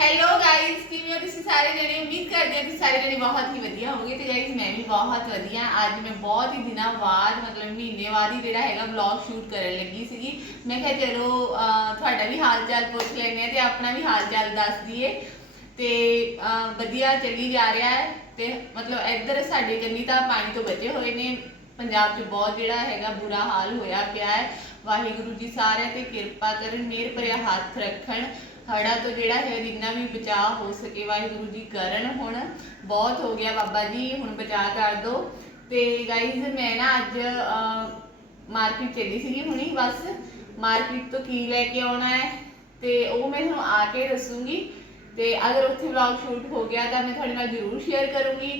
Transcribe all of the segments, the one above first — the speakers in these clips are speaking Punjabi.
ਹੈਲੋ ਗਾਇਸ ਕਿਵੇਂ ਹੋ ਤੁਸੀਂ ਸਾਰੇ ਜਣੇ? ਉਮੀਦ ਕਰਦੇ ਹਾਂ ਤੁਸੀਂ ਸਾਰੇ ਜਣੇ ਬਹੁਤ ਹੀ ਵਧੀਆ ਹੋਵੋਗੇ ਤੇ ਗਾਇਸ ਮੈਂ ਵੀ ਬਹੁਤ ਵਧੀਆ। ਅੱਜ ਮੈਂ ਬਹੁਤ ਹੀ ਦਿਨਾਂ ਬਾਅਦ ਮਤਲਬ ਮਹੀਨੇ ਬਾਅਦ ਹੀ ਜਿਹੜਾ ਹੈਗਾ ਵਲੌਗ ਸ਼ੂਟ ਕਰਨ ਲੱਗੀ ਸੀਗੀ। ਮੈਂ ਕਿਹਾ ਚਲੋ ਅਹ, ਤੁਹਾਡਾ ਵੀ ਹਾਲ ਚਾਲ ਪੁੱਛ ਲੈਂਦੇ ਆ ਤੇ ਆਪਣਾ ਵੀ ਹਾਲ ਚਾਲ ਦੱਸ ਦਈਏ। ਤੇ ਅਹ, ਵਧੀਆ ਚੱਲੀ ਜਾ ਰਿਹਾ ਹੈ। ਤੇ ਮਤਲਬ ਇੱਧਰ ਸਾਡੇ ਕੰਨੀ ਤਾਂ ਪਾਣੀ ਤੋਂ ਬਚੇ ਹੋਏ ਨੇ। ਪੰਜਾਬ 'ਚ ਬਹੁਤ ਜਿਹੜਾ ਹੈਗਾ ਬੁਰਾ ਹਾਲ ਹੋਇਆ ਪਿਆ ਹੈ। ਵਾਹਿਗੁਰੂ ਜੀ ਸਾਰਿਆਂ ਤੇ ਕਿਰਪਾ ਕਰਨ ਮਿਹਰ ਭਰਿਆ ਹੱਥ ਰੱਖਣ। ਹੜਾ ਤੋਂ ਜਿਹੜਾ ਹੈ, ਜਿੰਨਾ ਵੀ ਬਚਾਅ ਹੋ ਸਕੇ, ਵਾਹਿਗੁਰੂ ਜੀ ਕਰਨ ਹੁਣ। ਬਹੁਤ ਹੋ ਗਿਆ ਬਾਬਾ ਜੀ, ਹੁਣ ਬਚਾਅ ਕਰ ਦਿਓ ਤੇ ਗਾਈਜ਼ ਮੈਂ ਨਾ ਅੱਜ ਮਾਰਕੀਟ ਚਲੀ ਸੀਗੀ ਹੁਣੀ, ਬਸ। ਮਾਰਕੀਟ ਤੋਂ ਕੀ ਲੈ ਕੇ ਆਉਣਾ ਹੈ, ਤੇ ਉਹ ਮੈਂ ਤੁਹਾਨੂੰ ਆ ਕੇ ਦੱਸੂਗੀ। ਤੇ ਅਗਰ ਉੱਥੇ ਵਲੌਗ ਸ਼ੂਟ ਹੋ ਗਿਆ, ਤਾਂ ਮੈਂ ਤੁਹਾਡੇ ਨਾਲ ਜ਼ਰੂਰ ਸ਼ੇਅਰ ਕਰੂੰਗੀ।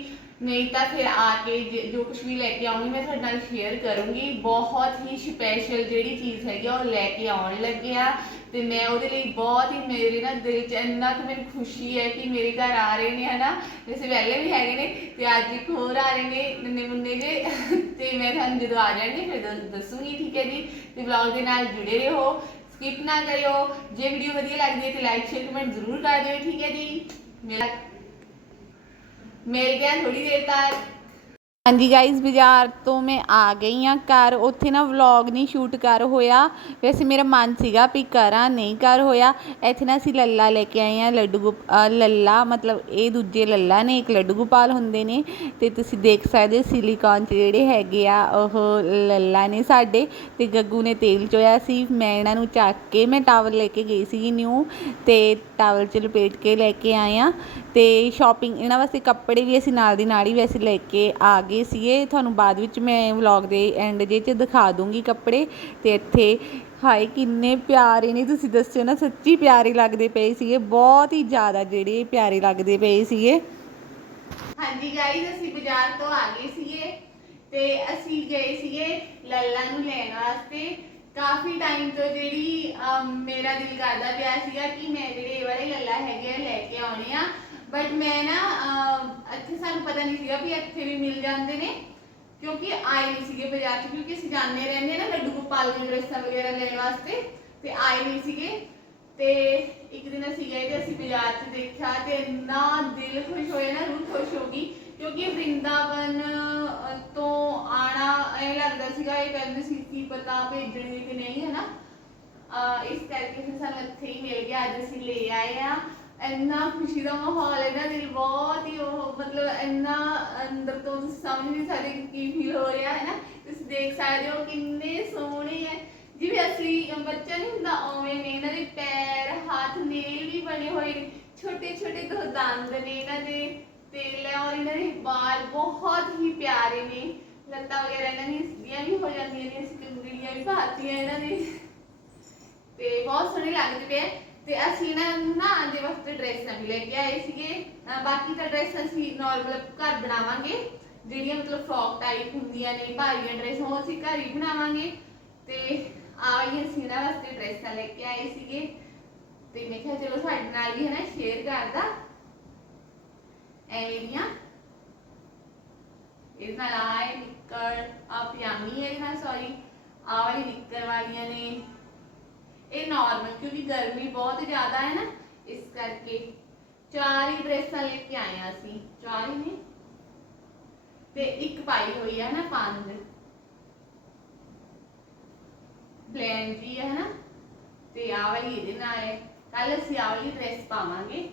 ਨਹੀਂ ਤਾਂ ਫਿਰ ਆ ਕੇ ਜੇ- ਜੋ ਕੁਝ ਵੀ ਲੈ ਕੇ ਆਉਂਗੀ ਮੈਂ ਤੁਹਾਡੇ ਨਾਲ ਸ਼ੇਅਰ ਕਰੂੰਗੀ। ਬਹੁਤ ਹੀ ਸਪੈਸ਼ਲ ਜਿਹੜੀ ਚੀਜ਼ ਹੈਗੀ ਆ, ਉਹ ਲੈ ਕੇ ਆਉਣ ਲੱਗਿਆ ਆ। ਤੇ ਮੈਂ ਉਹਦੇ ਲਈ ਬਹੁਤ ਹੀ ਮੇਰੇ ਨਾ ਦਿਲ 'ਚ ਇੰਨਾ ਕੁ ਮੈਨੂੰ ਖੁਸ਼ੀ ਹੈ ਕਿ ਮੇਰੇ ਘਰ ਆ ਰਹੇ ਨੇ, ਹਨਾ? ਵੈਸੇ ਪਹਿਲੇ ਵੀ ਹੈਗੇ ਨੇ ਤੇ ਅੱਜ ਇੱਕ ਹੋਰ ਆ ਰਹੇ ਨੇ ਨੰਨੇ ਮੁੰਨੇ ਜੇ। ਤੇ ਮੈਂ ਤੁਹਾਨੂੰ ਜਦੋਂ ਆ ਜਾਣਗੇ, ਫਿਰ ਦੱਸ- ਦੱਸੂਗੀ, ਠੀਕ ਹੈ ਜੀ? ਤੇ ਵਲੌਗ ਦੇ ਨਾਲ ਜੁੜੇ ਰਹੋ। ਸਕਿਪ ਨਾ ਕਰਿਓ। ਜੇ ਵੀਡੀਓ ਵਧੀਆ ਲੱਗਦੀ ਹੈ ਤੇ ਲਾਈਕ ਸ਼ੇਅਰ ਕਮੈਂਟ ਜ਼ਰੂਰ ਕਰ ਦਿਓ, ਠੀਕ ਹੈ ਜੀ? ਮੇਰਾ मेलग्यान होळी देतात. ਹਾਂਜੀ ਗਾਇਜ਼ ਬਾਜ਼ਾਰ ਤੋਂ ਮੈਂ ਆ ਗਈ ਆ ਘਰ। ਉੱਥੇ ਨਾ ਵਲੌਗ ਨਹੀਂ ਸ਼ੂਟ ਕਰ ਹੋਇਆ। ਵੈਸੇ ਮੇਰਾ ਮਨ ਸੀਗਾ ਵੀ ਕਰਾਂ, ਨਹੀਂ ਕਰ ਹੋਇਆ। ਇੱਥੇ ਨਾ ਅਸੀਂ ਲੱਲਾ ਲੈ ਕੇ ਆਏ ਆ ਲੱਡੂ ਗੋਪ- ਲੱਲਾ, ਮਤਲਬ ਇਹ ਦੂਜੇ ਲੱਲਾ ਨੇ, ਇੱਕ ਲੱਡੂ ਗੋਪਾਲ ਹੁੰਦੇ ਨੇ। ਤੇ ਤੁਸੀਂ ਦੇਖ ਸਕਦੇ ਹੋ ਸਿਲੀਕਾਨ 'ਚ ਜਿਹੜੇ ਹੈਗੇ ਆ, ਉਹ ਲੱਲਾ ਨੇ ਸਾਡੇ। ਤੇ ਗੱਗੂ ਨੇ ਤੇਲ ਚੋਇਆ ਸੀ। ਮੈਂ ਇਹਨਾਂ ਨੂੰ ਚੱਕ ਕੇ, ਮੈਂ ਟਾਵਲ ਲੈ ਕੇ ਗਈ ਸੀ ਨਿਊ ਤੇ ਟਾਵਲ 'ਚ ਲਪੇਟ ਕੇ ਲੈ ਕੇ ਆਏ ਆ ਤੇ ਸ਼ਾਪਿੰਗ ਇਹਨਾਂ ਵਾਸਤੇ ਕੱਪੜੇ ਵੀ ਅਸੀਂ ਨਾਲ ਦੀ ਨਾਲ ਹੀ ਵੈਸੇ ਲੈ ਕੇ ਆ ਗਏ ਸੀਗੇ। ਤੁਹਾਨੂੰ ਬਾਅਦ ਵਿੱਚ ਮੈਂ ਵਲੌਗ ਦੇ ਐਂਡ ਜੇ 'ਚ ਦਿਖਾ ਦੂੰਗੀ ਕੱਪੜੇ। ਤੇ ਇੱਥੇ ਹਾਏ, ਕਿੰਨੇ ਪਿਆਰੇ ਨੇ। ਤੁਸੀਂ ਦੱਸਿਓ ਨਾ, ਸੱਚੀ ਪਿਆਰੇ ਲੱਗਦੇ ਪਏ ਸੀਗੇ। ਬਹੁਤ ਹੀ ਜ਼ਿਆਦਾ ਜਿਹੜੇ ਪਿਆਰੇ ਲੱਗਦੇ ਪਏ ਸੀਗੇ। ਹਾਂਜੀ ਗਾਈਜ਼ ਅਸੀਂ ਬਾਜ਼ਾਰ ਤੋਂ ਆ ਗਏ ਸੀਗੇ ਤੇ ਅਸੀਂ ਗਏ ਸੀਗੇ ਲੱਲਾ ਨੂੰ ਲੈਣ ਵਾਸਤੇ। ਕਾਫੀ ਟਾਈਮ ਤੋਂ ਜਿਹੜੀ ਮੇਰਾ ਦਿਲ ਕਰਦਾ ਪਿਆ ਸੀਗਾ ਕਿ ਮੈਂ ਜਿਹੜੇ ਇਹ ਵਾਲੇ ਲੱਲਾ ਹੈਗੇ ਆ ਲੈ ਕੇ ਆਉਣੇ ਆ। ਬਟ ਮੈਂ ਨਾ ਇੱਥੇ ਸਾਨੂੰ ਪਤਾ ਨਹੀਂ ਸੀਗਾ ਵੀ ਇੱਥੇ ਵੀ ਮਿਲ ਜਾਂਦੇ ਨੇ, ਕਿਉਂਕਿ ਆਏ ਨਹੀਂ ਸੀਗੇ ਬਾਜ਼ਾਰ 'ਚ, ਕਿਉਂਕਿ ਅਸੀਂ ਜਾਂਦੇ ਰਹਿੰਦੇ ਨਾ ਲੱਡੂ ਗੋਪਾਲ ਦੀਆਂ ਡਰੈਸਾਂ ਵਗੈਰਾ ਲੈਣ ਵਾਸਤੇ, ਤੇ ਆਏ ਨਹੀਂ ਸੀਗੇ। ਤੇ ਇੱਕ ਦਿਨ ਅਸੀਂ ਗਏ ਤੇ ਅਸੀਂ ਬਾਜ਼ਾਰ 'ਚ ਦੇਖਿਆ ਤੇ ਇੰਨਾ ਦਿਲ ਖੁਸ਼ ਹੋਇਆ ਨਾ, ਰੂਹ ਖੁਸ਼ ਹੋ ਗਈ, ਕਿਉਂਕਿ ਵਰਿੰਦਾਵਨ ਤੋਂ ਆਣਾ ਐ ਲੱਗਦਾ ਸੀਗਾ, ਇਹ ਕਹਿੰਦੇ ਸੀ ਕੀ ਪਤਾ ਭੇਜਣਗੇ ਕਿ ਨਹੀਂ, ਹੈ ਨਾ? ਇਸ ਕਰਕੇ ਫਿਰ ਸਾਨੂੰ ਇੱਥੇ ਹੀ ਮਿਲ ਗਿਆ, ਅੱਜ ਅਸੀਂ ਲੈ ਆਏ ਆ ਇੰਨਾ ਖੁਸ਼ੀ ਦਾ ਮਾਹੌਲ ਹੈ ਨਾ ਦਿਲ ਬਹੁਤ ਹੀ ਉਹ, ਮਤਲਬ ਇੰਨਾ ਅੰਦਰ ਤੋਂ ਤੁਸੀਂ ਸਮਝ ਨਹੀਂ ਸਕਦੇ ਕਿ ਕੀ ਫੀਲ ਹੋ ਰਿਹਾ, ਹੈ ਨਾ? ਤੁਸੀਂ ਦੇਖ ਸਕਦੇ ਹੋ ਕਿੰਨੇ ਸੋਹਣੇ ਹੈ ਜਿਵੇਂ ਅਸਲੀ ਬੱਚਾ ਨਹੀਂ ਹੁੰਦਾ, ਉਵੇਂ ਨੇ ਇਹਨਾਂ ਦੇ ਪੈਰ, ਹੱਥ, ਨੇਲ ਵੀ ਬਣੇ ਹੋਏ ਨੇ। ਛੋਟੇ ਛੋਟੇ ਦੋ ਦੰਦ ਨੇ ਇਹਨਾਂ ਦੇ ਤੇ ਲੈ ਔਰ ਇਹਨਾਂ ਦੇ ਵਾਲ ਬਹੁਤ ਹੀ ਪਿਆਰੇ ਨੇ। ਲੱਤਾਂ ਵਗੈਰਾ ਇਹਨਾਂ ਦੀਆਂ ਸਿੱਧੀਆਂ ਵੀ ਹੋ ਜਾਂਦੀਆਂ ਨੇ ਅਸੀਂ ਕੰਗੜੀਆਂ ਵੀ ਪਾਤੀਆਂ ਇਹਨਾਂ ਦੇ ਤੇ ਬਹੁਤ ਸੋਹਣੇ ਲੱਗਦੇ ਪਏ ਤੇ ਅਸੀਂ ਨਾ ਨਾ ਦੇ ਵਕਤ ਡਰੈਸਾਂ ਵੀ ਲੈ ਕੇ ਆਏ ਸੀਗੇ। ਅਹ ਬਾਕੀ ਤਾਂ ਡਰੈਸ ਅਸੀਂ ਨਾਰਮਲ ਘਰ ਬਣਾਵਾਂਗੇ। ਜਿਹੜੀਆਂ ਮਤਲਬ ਫਰੋਕ ਟਾਈਪ ਹੁੰਦੀਆਂ ਨੇ, ਭਾਰੀਆਂ ਡਰੈਸਾਂ ਉਹ ਅਸੀਂ ਘਰ ਹੀ ਬਣਾਵਾਂਗੇ। ਤੇ ਆ ਅਸੀਂ ਇਹਨਾਂ ਵਾਸਤੇ ਡਰੈਸਾਂ ਲੈ ਕੇ ਆਏ ਸੀਗੇ। ਤੇ ਮੈਂ ਕਿਹਾ ਚਲੋ ਸਾਡੇ ਨਾਲ ਵੀ ਹੈ ਨਾ ਸ਼ੇਅਰ ਕਰਦਾ ਐਵੇਂ ਦੀਆਂ। ਇਸ ਨਾਲ ਆਏ ਨਿੱਕਰ ਆ ਪਜਾਮੀ ਹੈ ਇਹਦੇ ਸੌਰੀ ਆ ਵਾਲੀ ਨਿੱਕਰ ਵਾਲੀਆਂ ਨੇ। ਇਹ ਨਾਰਮਲ ਕਿਉਂਕਿ ਗਰਮੀ ਬਹੁਤ ਜ਼ਿਆਦਾ ਹੈ ਨਾ ਇਸ ਕਰਕੇ ਚਾਰ ਹੀ ਡਰੈਸਾਂ ਲੈ ਕੇ ਆਏ ਆ ਅਸੀਂ ਚਾਰ ਹੀ ਨੇ ਤੇ ਇੱਕ ਪਾਈ ਹੋਈ ਹੈ ਨਾ ਪੰਜ ਪਲੇਨ ਜੀ ਹੈ ਨਾ ਤੇ ਆ ਵਾਲੀ ਇਹਦੇ ਨਾਲ ਹੈ ਕੱਲ ਅਸੀਂ ਆ ਵਾਲੀ ਡਰੈਸ ਪਾਵਾਂਗੇ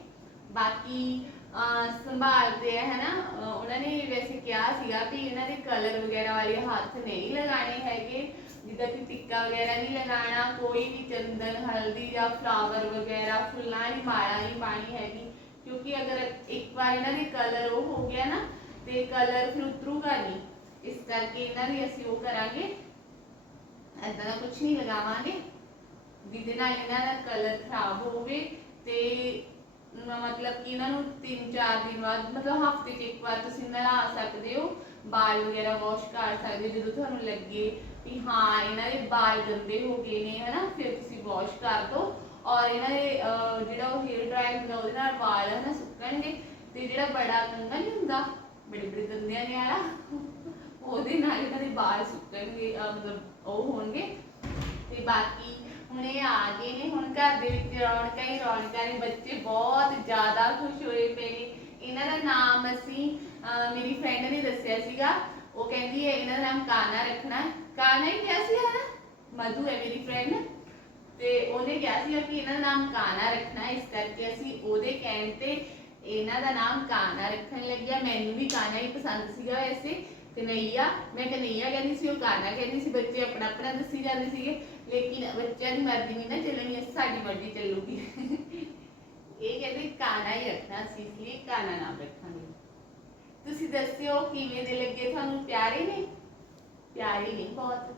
ਬਾਕੀ ਅਹ, ਸੰਭਾਲਦੇ ਆ ਹੈ ਨਾ ਅਹ, ਉਹਨਾਂ ਨੇ ਵੈਸੇ ਕਿਹਾ ਸੀਗਾ ਵੀ ਇਹਨਾਂ ਦੇ ਕਲਰ ਵਗੈਰਾ ਵਾਲੇ ਹੱਥ ਨਹੀਂ ਲਗਾਣੇ ਹੈਗੇ ਜਿੱਦਾਂ ਕਿ ਟਿੱਕਾ ਵਗੈਰਾ ਨਹੀਂ ਲਗਾਉਣਾ, ਕੋਈ ਵੀ ਚੰਦਨ, ਹਲਦੀ ਜਾਂ ਫਲਾਵਰ ਵਗੈਰਾ, ਫੁੱਲਾਂ ਦੀ ਮਾਲਾ ਨਹੀਂ ਪਾਣੀ ਹੈਗੀ। ਕਿਉਂਕਿ ਅਗਰ ਇੱਕ ਵਾਰ ਇਹਨਾਂ ਦੇ ਕਲਰ ਉਹ ਹੋ ਗਿਆ ਨਾ, ਤੇ ਕਲਰ ਫਿਰ ਉਤਰੂਗਾ ਨਹੀਂ। ਇਸ ਕਰਕੇ ਇਹਨਾਂ ਦੀ ਅਸੀਂ ਉਹ ਕਰਾਂਗੇ। ਏਦਾਂ ਦਾ ਕੁਝ ਨਹੀਂ ਲਗਾਵਾਂਗੇ। ਜਿਹਦੇ ਨਾਲ ਇਹਨਾਂ ਦਾ ਕਲਰ ਖਰਾਬ ਹੋਵੇ ਤੇ ਮਤਲਬ ਕਿ ਇਹਨਾਂ ਨੂੰ 3-4 ਦਿਨ ਬਾਅਦ, ਮਤਲਬ ਹਫ਼ਤੇ 'ਚ ਇੱਕ ਵਾਰ ਤੁਸੀਂ ਨਲਾ ਸਕਦੇ ਹੋ। ਬਾਲ ਵਗੈਰਾ ਵਾਸ਼ ਕਰ ਸਕਦੇ ਜਦੋਂ ਤੁਹਾਨੂੰ ਲੱਗੇ ਵੀ ਹਾਂ, ਇਹਨਾਂ ਦੇ ਬਾਲ ਗੰਦੇ ਹੋ ਗਏ ਨੇ, ਹਨਾ, ਫਿਰ ਤੁਸੀਂ ਵਾਸ਼ ਕਰ ਦਿਓ ਔਰ ਇਹਨਾਂ ਦੇ ਜਿਹੜਾ ਉਹ ਹੇਅਰ ਡਰਾਈ ਹੁੰਦਾ, ਉਹਦੇ ਨਾਲ ਵਾਲ ਹਨਾ ਸੁੱਕਣਗੇ ਤੇ ਜਿਹੜਾ ਬੜਾ ਕੰਗਾ ਨਹੀਂ ਹੁੰਦਾ, ਬੜੇ ਬੜੇ ਦੰਦਿਆਂ ਨੇ ਵਾਲਾ, ਉਹਦੇ ਨਾਲ ਇਹਨਾਂ ਦੇ ਵਾਲ ਸੁੱਕਣਗੇ ਮਤਲਬ ਉਹ ਹੋਣਗੇ। ਤੇ ਬਾਕੀ ਹੁਣ ਇਹ ਆ ਗਏ ਨੇ, ਹੁਣ ਘਰ ਦੇ ਵਿੱਚ ਰੌਣਕਾਂ ਹੀ ਰੌਣਕਾਂ ਨੇ, ਬੱਚੇ ਬਹੁਤ ਜ਼ਿਆਦਾ ਖੁਸ਼ ਹੋਏ ਪਏ ਨੇ। ਇਹਨਾਂ ਦਾ ਨਾਮ ਅਸੀਂ ਮੇਰੀ ਫਰੈਂਡ ਨੇ ਦੱਸਿਆ ਸੀਗਾ ਉਹ ਕਹਿੰਦੀ ਹੈ ਇਹਨਾਂ ਦਾ ਨਾਮ ਕਾਨਾ ਰੱਖਣਾ ਹੈ। ਕਾਨਾ ਹੀ ਕਿਹਾ ਸੀ ਹਨਾ? ਮਧੂ ਹੈ ਮੇਰੀ ਫਰੈਂਡ ਤੇ ਉਹਨੇ ਕਿਹਾ ਸੀ ਕਿ ਇਹਨਾਂ ਦਾ ਨਾਮ ਕਾਨਾ ਰੱਖਣਾ ਹੈ, ਇਸ ਕਰਕੇ ਅਸੀਂ ਉਹਦੇ ਕਹਿਣ ਤੇ ਇਹਨਾਂ ਦਾ ਨਾਮ ਕਾਨਾ ਰੱਖਣ ਲੱਗਿਆ। ਮੈਨੂੰ ਵੀ ਕਾਨਾ ਹੀ ਪਸੰਦ ਸੀਗਾ ਵੈਸੇ। ਕਨਈਆ ਮੈਂ ਕਨਈਆ ਕਹਿੰਦੀ ਸੀ ਉਹ ਕਾਨਾ ਕਹਿੰਦੀ ਸੀ ਬੱਚੇ ਆਪਣਾ ਆਪਣਾ ਦੱਸੀ ਜਾਂਦੇ ਸੀਗੇ। ਲੇਕਿਨ ਬੱਚਿਆਂ ਦੀ ਮਰਜ਼ੀ ਨਹੀਂ ਨਾ ਚੱਲਣੀ ਸਾਡੀ ਮਰਜ਼ੀ ਚੱਲੂਗੀ। ਇਹ ਕਹਿੰਦੇ ਕਾਨਾ ਹੀ ਰੱਖਣਾ ਸੀ ਇਸ ਲਈ ਕਾਨਾ ਨਾਮ ਰੱਖਣਾ। ਤੁਸੀਂ ਦੱਸਿਓ ਕਿਵੇਂ ਦੇ ਲੱਗੇ? ਤੁਹਾਨੂੰ ਪਿਆਰੇ ਨੇ ਪਿਆਰੇ ਨੇ ਬਹੁਤ।